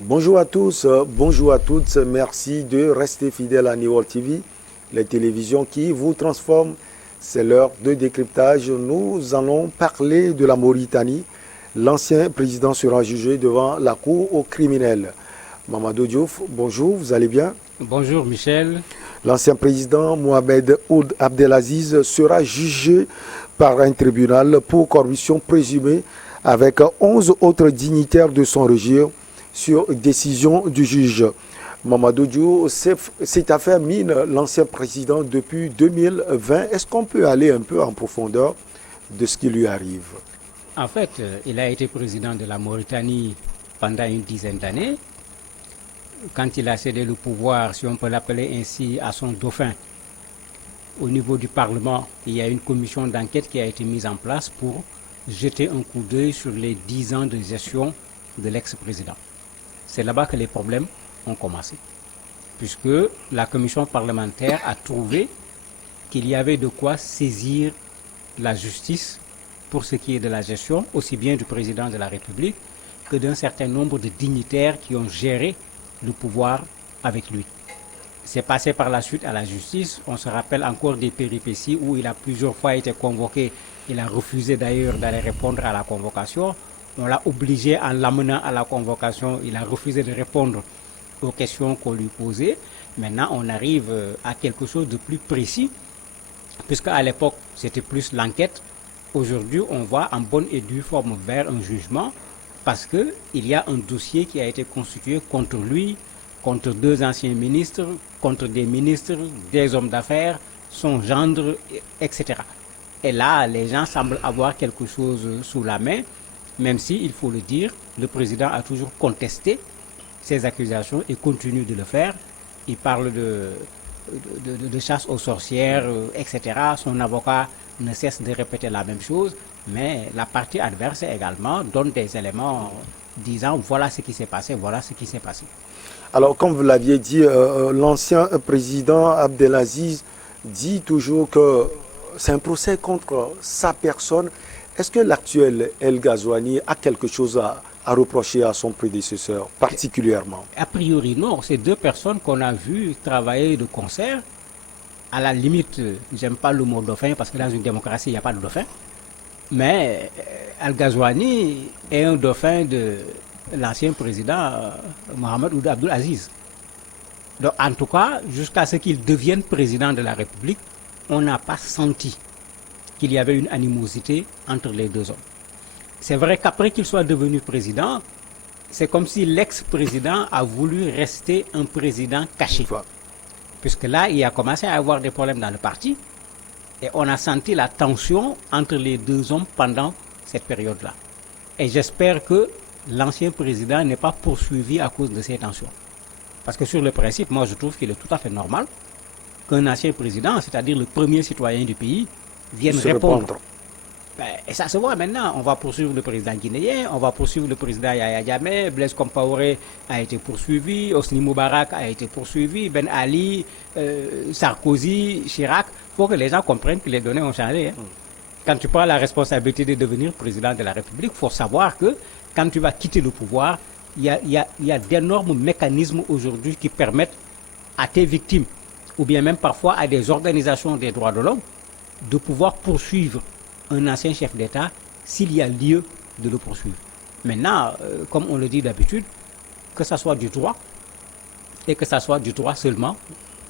Bonjour à tous, bonjour à toutes. Merci de rester fidèles à New World TV, la télévision qui vous transforme. C'est l'heure de décryptage. Nous allons parler de la Mauritanie. L'ancien président sera jugé devant la cour criminelle. Mamadou Diouf, bonjour, vous allez bien? Bonjour Michel. L'ancien président Mohamed Ould Abdelaziz sera jugé par un tribunal pour corruption présumée avec 11 autres dignitaires de son régime sur décision du juge. Mamadou Diouf, cette affaire mine l'ancien président depuis 2020. Est-ce qu'on peut aller un peu en profondeur de ce qui lui arrive? En fait, il a été président de la Mauritanie pendant une dizaine d'années. Quand il a cédé le pouvoir, si on peut l'appeler ainsi, à son dauphin, au niveau du Parlement, il y a une commission d'enquête qui a été mise en place pour jeter un coup d'œil sur les 10 ans de gestion de l'ex-président. C'est là-bas que les problèmes ont commencé, puisque la commission parlementaire a trouvé qu'il y avait de quoi saisir la justice pour ce qui est de la gestion, aussi bien du président de la République que d'un certain nombre de dignitaires qui ont géré le pouvoir avec lui. C'est passé par la suite à la justice. On se rappelle encore des péripéties où il a plusieurs fois été convoqué. Il a refusé d'ailleurs d'aller répondre à la convocation. On l'a obligé en l'amenant à la convocation. Il a refusé de répondre aux questions qu'on lui posait. Maintenant, on arrive à quelque chose de plus précis, puisque à l'époque, c'était plus l'enquête. Aujourd'hui, on va en bonne et due forme vers un jugement, parce qu'il y a un dossier qui a été constitué contre lui, contre 2 anciens ministres, contre des ministres, des hommes d'affaires, son gendre, etc. Et là, les gens semblent avoir quelque chose sous la main, même si, il faut le dire, le président a toujours contesté ces accusations et continue de le faire. Il parle de chasse aux sorcières, etc. Son avocat ne cesse de répéter la même chose, mais la partie adverse également donne des éléments disant voilà ce qui s'est passé, voilà ce qui s'est passé. Alors, comme vous l'aviez dit, l'ancien président Abdelaziz dit toujours que c'est un procès contre sa personne. Est-ce que l'actuel El Ghazouani a quelque chose à reprocher à son prédécesseur, particulièrement? A priori, non. C'est 2 personnes qu'on a vues travailler de concert. À la limite, j'aime pas le mot dauphin parce que dans une démocratie, il n'y a pas de dauphin. Mais El Ghazouani est un dauphin de l'ancien président Mohamed Ould Abdelaziz. Donc, en tout cas, jusqu'à ce qu'il devienne président de la République, on n'a pas senti qu'il y avait une animosité entre les 2 hommes. C'est vrai qu'après qu'il soit devenu président, c'est comme si l'ex-président a voulu rester un président caché. Puisque là, il a commencé à avoir des problèmes dans le parti. Et on a senti la tension entre les 2 hommes pendant cette période-là. Et j'espère que l'ancien président n'est pas poursuivi à cause de ces tensions. Parce que sur le principe, moi je trouve qu'il est tout à fait normal qu'un ancien président, c'est-à-dire le premier citoyen du pays, vienne répondre. Et ça se voit maintenant. On va poursuivre le président guinéen, on va poursuivre le président Yaya Jammeh, Blaise Compaoré a été poursuivi, Hosni Moubarak a été poursuivi, Ben Ali, Sarkozy, Chirac. Il faut que les gens comprennent que les données ont changé. Hein. Quand tu prends la responsabilité de devenir président de la République, il faut savoir que quand tu vas quitter le pouvoir, il y a d'énormes mécanismes aujourd'hui qui permettent à tes victimes, ou bien même parfois à des organisations des droits de l'homme, de pouvoir poursuivre un ancien chef d'État s'il y a lieu de le poursuivre. Maintenant, comme on le dit d'habitude, que ça soit du droit, et que ça soit du droit seulement,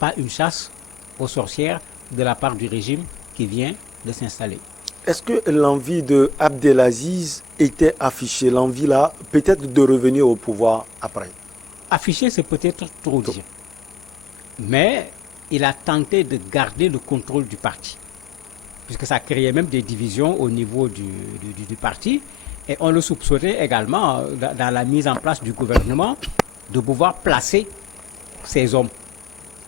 pas une chasse aux sorcières de la part du régime qui vient de s'installer. Est-ce que l'envie de Abdelaziz était affichée, l'envie là, peut-être de revenir au pouvoir après? Affiché, c'est peut-être trop dire. Mais il a tenté de garder le contrôle du parti, puisque ça créait même des divisions au niveau du parti. Et on le soupçonnait également, dans la mise en place du gouvernement, de pouvoir placer ces hommes.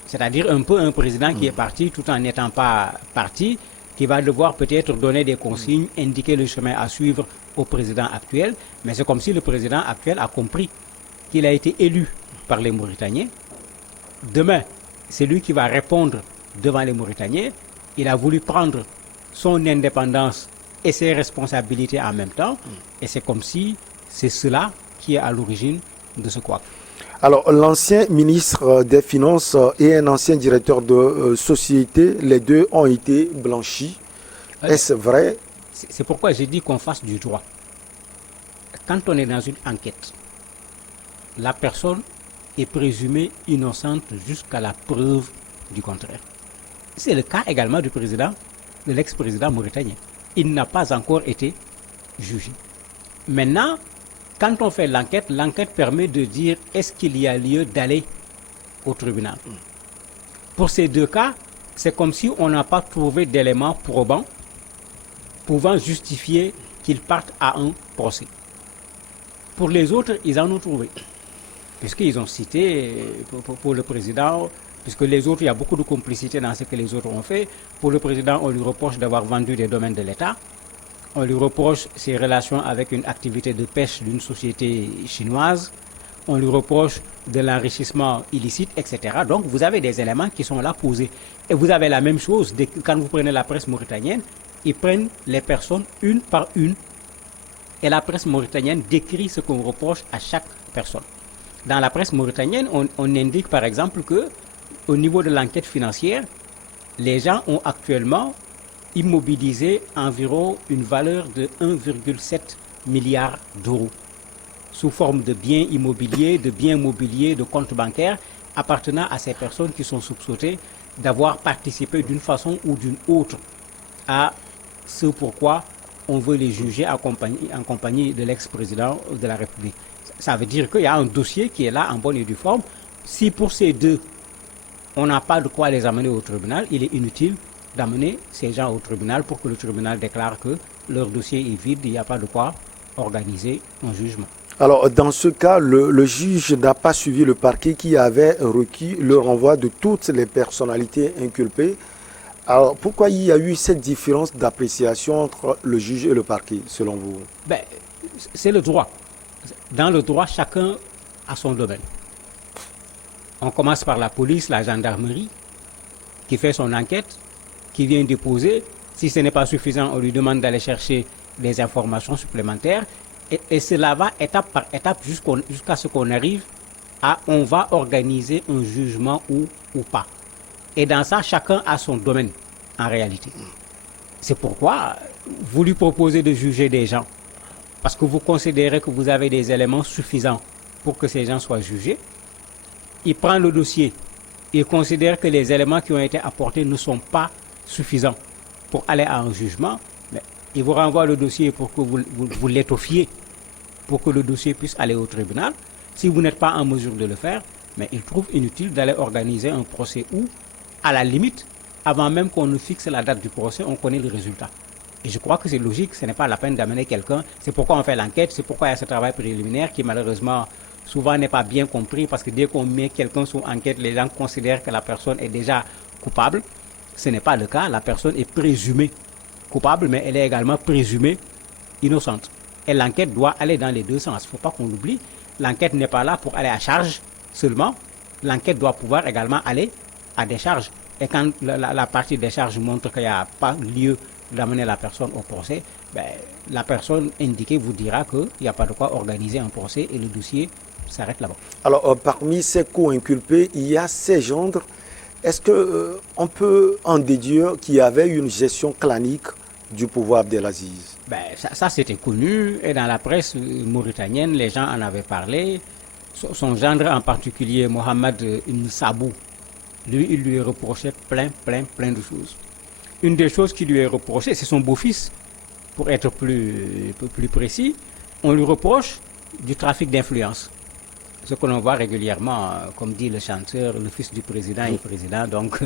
C'est-à-dire un peu un président qui est parti tout en n'étant pas parti, qui va devoir peut-être donner des consignes, indiquer le chemin à suivre au président actuel. Mais c'est comme si le président actuel a compris qu'il a été élu par les Mauritaniens. Demain, c'est lui qui va répondre devant les Mauritaniens. Il a voulu prendre son indépendance et ses responsabilités en même temps. Et c'est comme si c'est cela qui est à l'origine de ce couac. Alors, l'ancien ministre des Finances et un ancien directeur de société, les deux ont été blanchis. Est-ce vrai? C'est pourquoi j'ai dit qu'on fasse du droit. Quand on est dans une enquête, la personne est présumée innocente jusqu'à la preuve du contraire. C'est le cas également du président, de l'ex-président mauritanien. Il n'a pas encore été jugé. Maintenant, quand on fait l'enquête, l'enquête permet de dire est-ce qu'il y a lieu d'aller au tribunal. Pour ces deux cas, c'est comme si on n'a pas trouvé d'éléments probants pouvant justifier qu'ils partent à un procès. Pour les autres, ils en ont trouvé. Puisqu'ils ont cité, pour le président, puisque les autres, il y a beaucoup de complicité dans ce que les autres ont fait. Pour le président, on lui reproche d'avoir vendu des domaines de l'État. On lui reproche ses relations avec une activité de pêche d'une société chinoise. On lui reproche de l'enrichissement illicite, etc. Donc, vous avez des éléments qui sont là posés. Et vous avez la même chose quand vous prenez la presse mauritanienne. Ils prennent les personnes une par une. Et la presse mauritanienne décrit ce qu'on reproche à chaque personne. Dans la presse mauritanienne, on indique par exemple que au niveau de l'enquête financière, les gens ont actuellement immobilisé environ une valeur de 1,7 milliard d'euros sous forme de biens immobiliers, de biens mobiliers, de comptes bancaires appartenant à ces personnes qui sont soupçonnées d'avoir participé d'une façon ou d'une autre à ce pourquoi on veut les juger en compagnie de l'ex-président de la République. Ça veut dire qu'il y a un dossier qui est là en bonne et due forme. Si pour ces deux, on n'a pas de quoi les amener au tribunal, il est inutile d'amener ces gens au tribunal pour que le tribunal déclare que leur dossier est vide, il n'y a pas de quoi organiser un jugement. Alors, dans ce cas, le juge n'a pas suivi le parquet qui avait requis le renvoi de toutes les personnalités inculpées. Alors, pourquoi il y a eu cette différence d'appréciation entre le juge et le parquet, selon vous? C'est le droit. Dans le droit, chacun a son domaine. On commence par la police, la gendarmerie, qui fait son enquête, qui vient déposer. Si ce n'est pas suffisant, on lui demande d'aller chercher des informations supplémentaires. Et cela va étape par étape jusqu'à ce qu'on arrive à on va organiser un jugement ou pas. Et dans ça, chacun a son domaine, en réalité. C'est pourquoi vous lui proposez de juger des gens, parce que vous considérez que vous avez des éléments suffisants pour que ces gens soient jugés. Il prend le dossier, il considère que les éléments qui ont été apportés ne sont pas suffisants pour aller à un jugement, mais il vous renvoie le dossier pour que vous l'étoffiez, pour que le dossier puisse aller au tribunal. Si vous n'êtes pas en mesure de le faire, mais il trouve inutile d'aller organiser un procès où, à la limite, avant même qu'on ne fixe la date du procès, on connaît le résultat. Et je crois que c'est logique, ce n'est pas la peine d'amener quelqu'un. C'est pourquoi on fait l'enquête, c'est pourquoi il y a ce travail préliminaire qui malheureusement souvent n'est pas bien compris, parce que dès qu'on met quelqu'un sous enquête, les gens considèrent que la personne est déjà coupable. Ce n'est pas le cas, la personne est présumée coupable, mais elle est également présumée innocente. Et l'enquête doit aller dans les deux sens. Il ne faut pas qu'on l'oublie. L'enquête n'est pas là pour aller à charge seulement. L'enquête doit pouvoir également aller à des charges. Et quand la partie des charges montre qu'il n'y a pas lieu d'amener la personne au procès, la personne indiquée vous dira qu'il n'y a pas de quoi organiser un procès et le dossier s'arrête là-bas. Alors, parmi ces co-inculpés, il y a ces gendres. Est-ce qu'on peut en déduire qu'il y avait une gestion clanique du pouvoir Abdelaziz? Ça c'était connu, et dans la presse mauritanienne, les gens en avaient parlé. Son gendre en particulier, Mohamed Ibn Sabou, lui, il lui reprochait plein de choses. Une des choses qui lui est reprochée, c'est son beau-fils, pour être plus précis. On lui reproche du trafic d'influence. Ce que l'on voit régulièrement, comme dit le chanteur, le fils du président est président. Donc,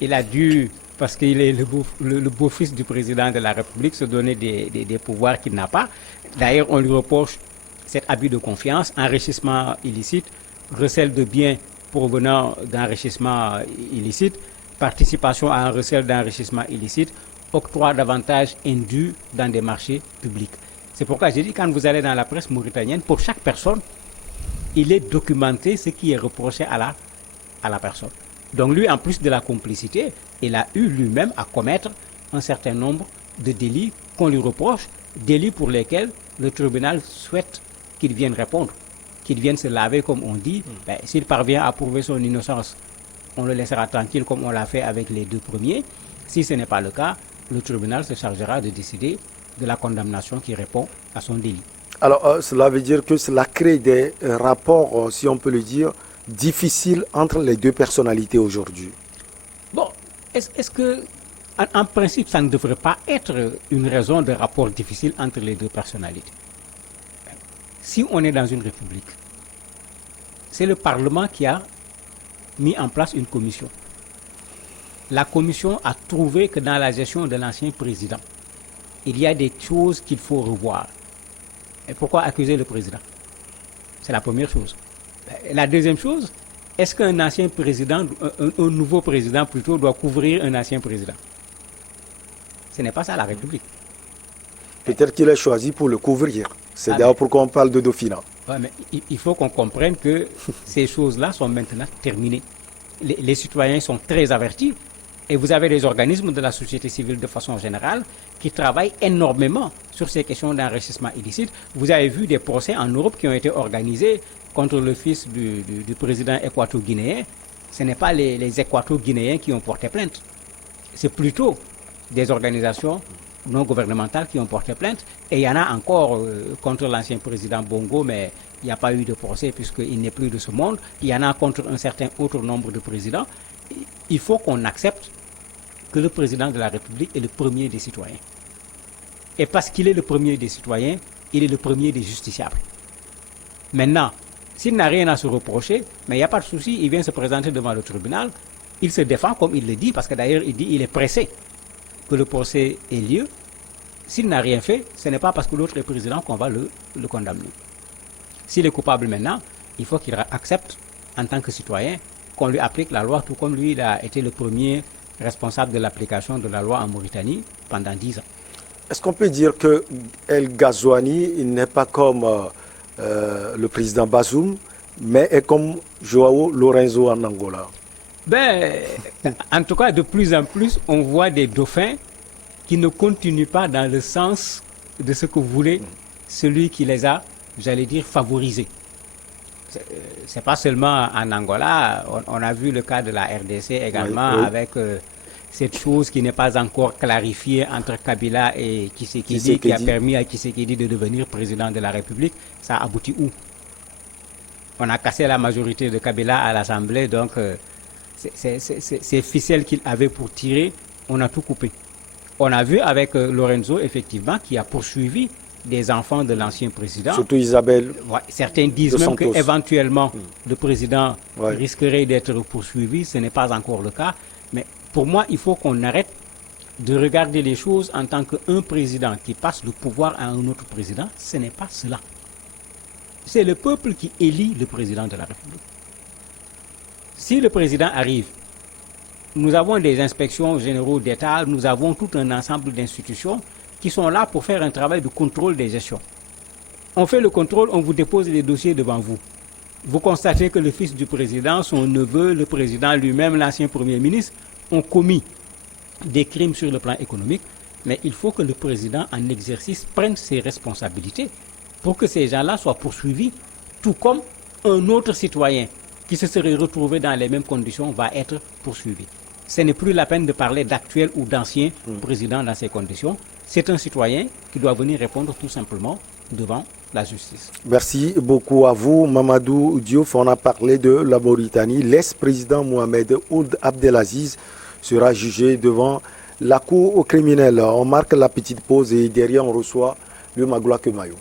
il a dû, parce qu'il est le beau-fils du président de la République, se donner des pouvoirs qu'il n'a pas. D'ailleurs, on lui reproche cet abus de confiance, enrichissement illicite, recel de biens provenant d'enrichissement illicite, participation à un recel d'enrichissement illicite, octroi d'avantages indus dans des marchés publics. C'est pourquoi j'ai dit, quand vous allez dans la presse mauritanienne, pour chaque personne, il est documenté ce qui est reproché à la personne. Donc lui, en plus de la complicité, il a eu lui-même à commettre un certain nombre de délits qu'on lui reproche, délits pour lesquels le tribunal souhaite qu'il vienne répondre, qu'il vienne se laver, comme on dit. Ben, s'il parvient à prouver son innocence, on le laissera tranquille, comme on l'a fait avec les deux premiers. Si ce n'est pas le cas, le tribunal se chargera de décider de la condamnation qui répond à son délit. Alors, cela veut dire que cela crée des rapports, si on peut le dire, difficiles entre les deux personnalités aujourd'hui. Bon, est-ce que, en principe, ça ne devrait pas être une raison de rapport difficile entre les deux personnalités? Si on est dans une république, c'est le Parlement qui a mis en place une commission. La commission a trouvé que dans la gestion de l'ancien président, il y a des choses qu'il faut revoir. Et pourquoi accuser le président? C'est la première chose. La deuxième chose, est-ce qu'un ancien président, un nouveau président plutôt, doit couvrir un ancien président? Ce n'est pas ça la République. Peut-être qu'il est choisi pour le couvrir. C'est d'ailleurs pourquoi on parle de Dauphinat. Ouais, mais il faut qu'on comprenne que ces choses-là sont maintenant terminées. Les citoyens sont très avertis. Et vous avez des organismes de la société civile de façon générale qui travaillent énormément sur ces questions d'enrichissement illicite. Vous avez vu des procès en Europe qui ont été organisés contre le fils du président équato-guinéen. Ce n'est pas les équato-guinéens qui ont porté plainte. C'est plutôt des organisations non gouvernementales qui ont porté plainte. Et il y en a encore contre l'ancien président Bongo, mais il n'y a pas eu de procès puisqu'il n'est plus de ce monde. Il y en a contre un certain autre nombre de présidents. Il faut qu'on accepte que le président de la République est le premier des citoyens. Et parce qu'il est le premier des citoyens, il est le premier des justiciables. Maintenant, s'il n'a rien à se reprocher, mais il n'y a pas de souci, il vient se présenter devant le tribunal, il se défend comme il le dit, parce que d'ailleurs il dit qu'il est pressé que le procès ait lieu. S'il n'a rien fait, ce n'est pas parce que l'autre est président qu'on va le condamner. S'il est coupable maintenant, il faut qu'il accepte en tant que citoyen qu'on lui applique la loi, tout comme lui, il a été le premier responsable de l'application de la loi en Mauritanie pendant 10 ans. Est-ce qu'on peut dire que El Ghazouani n'est pas comme le président Bazoum, mais est comme Joao Lorenzo en Angola? Ben, en tout cas, de plus en plus, on voit des dauphins qui ne continuent pas dans le sens de ce que voulait celui qui les a, j'allais dire, favorisés. C'est pas seulement en Angola, on a vu le cas de la RDC également, oui. Avec cette chose qui n'est pas encore clarifiée entre Kabila et Tshisekedi, qui a permis à Tshisekedi de devenir président de la République. Ça aboutit où? On a cassé la majorité de Kabila à l'Assemblée, donc ces ficelles qu'il avait pour tirer, on a tout coupé. On a vu avec Lorenzo, effectivement, qui a poursuivi des enfants de l'ancien président. Surtout Isabelle. Ouais, certains disent même qu'éventuellement, le président risquerait d'être poursuivi. Ce n'est pas encore le cas. Mais pour moi, il faut qu'on arrête de regarder les choses en tant qu'un président qui passe le pouvoir à un autre président. Ce n'est pas cela. C'est le peuple qui élit le président de la République. Si le président arrive, nous avons des inspections généraux d'État, nous avons tout un ensemble d'institutions qui sont là pour faire un travail de contrôle des gestions. On fait le contrôle, on vous dépose les dossiers devant vous. Vous constatez que le fils du président, son neveu, le président lui-même, l'ancien Premier ministre, ont commis des crimes sur le plan économique, mais il faut que le président en exercice prenne ses responsabilités pour que ces gens-là soient poursuivis, tout comme un autre citoyen qui se serait retrouvé dans les mêmes conditions va être poursuivi. Ce n'est plus la peine de parler d'actuel ou d'ancien président dans ces conditions. C'est un citoyen qui doit venir répondre tout simplement devant la justice. Merci beaucoup à vous, Mamadou Diouf. On a parlé de la Mauritanie. L'ex-président Mohamed Ould Abdelaziz sera jugé devant la cour criminelle. On marque la petite pause et derrière on reçoit le Magloa Kemayo.